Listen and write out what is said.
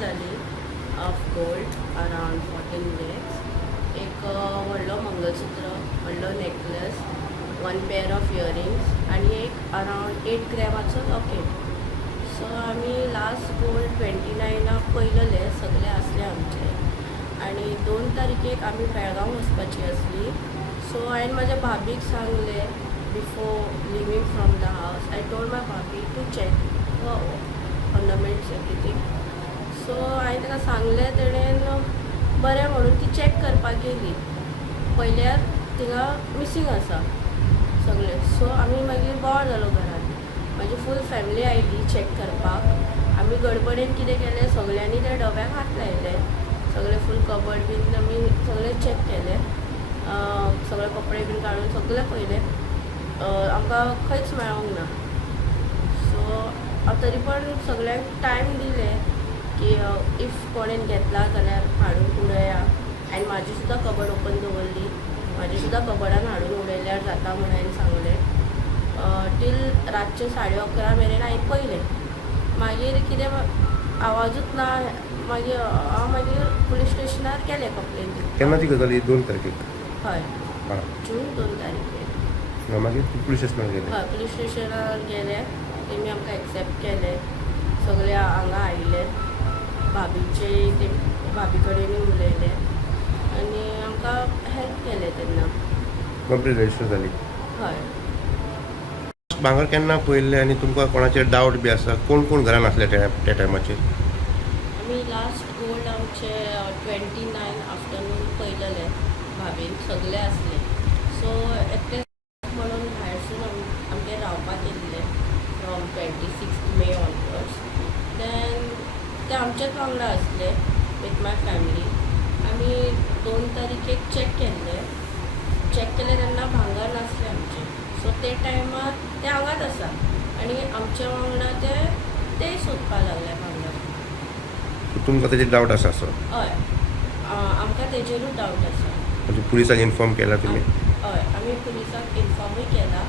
जाली of gold around 14 lakhs. एक व्हडलो मंगळसूत्र, व्हडलो नेकलेस, 1 पेअर ऑफ इयरिंग्स आणि एक अरावंड 8 ग्रॅमाचो लॉकेट. सो आमी लास्ट गोल्ड 29 पयलले सगळे आसले आमचे. आणि 2 तारखेक आमी बेळगांव वचपाची आसली. सो हांवें म्हाज्या भाभीक सांगले before leaving from the house. I told my bhabhi to check ornaments everything. So हांवें ताका सांगलें, तेणेन बरें म्हणून ती चॅक करपाक गेली. पयल्यार थिंगा मिसींग आसा सगळे. सो आमी मागीर बोवाळ जालो घरान. म्हाजी फूल फॅमिली आयली चॅक करपाक. आमी गडबडीन कितें केलें, सगळ्यांनी त्या डब्याक हात लायले. सगळे फूल कबड बीन आमी सगळे चॅक केले. सगळे कपडे बीन काडून सगळे पयले. आमकां खंयच मेळोंक ना. सो हांव तरी पण सगळ्यांक टायम दिले की इफ कोणेन घेतला जाल्यार हाडून उडया. आनी म्हाजी सुद्दां कबड ओपन दवरली. म्हाजी सुद्दां कबडान हाडून उडयल्यार जाता म्हणून हांवें सांगलें. टील रातचे 11:30 मेरेन हांवें पयलें. मागीर कितें आवाजूच ना. मागीर पुलीस स्टेशनार केलें कंप्लेन. केन्ना ती गजाल 2 तारखेक? हय, जून 2 तारखेक. मागीर पुलीस स्टेशनार गेले? हय, पुलीस स्टेशनार गेले. तेमी आमकां एक्सेप्ट केले. सगळे हांगा आयले. भाभीचे ते भाभी कडेनूय उलयले आनी आमकां हेल्प केलें तेन्ना. कंप्लेन रजिस्टर जाली? हय. भांगर केन्ना पयल्लें आनी तुमकां कोणाचेर डावट बी आसा? कोण कोण घरान आसले त्या टायमाचेर? आमी लास्ट गोल्ड आमचे 29 आफ्टरनून पयलेले भाभीन. सगळे आसले. सो एकटे म्हणून भायरसून आमगे रावपाक येयल्ले फ्रॉम 26 मे ऑनवर्ड्स. देन ते आमचेच वांगडा आसले वीथ माय फॅमिली. आमी 2 तारखेक चॅक केले तेन्ना भांगर नासले आमचे. सो ते टायमार ते हांगाच आसा आनी आमच्या वांगडा ते सोदपाक लागले भांगर. तुमकां तेजेर डावट आसा असो? हय, आमकां तेजेरूच डावट आसा. म्हणजे पुलिसाक इन्फॉर्म केला तुमी? हय, आमी पुलिसाक इन्फॉर्मूय केला.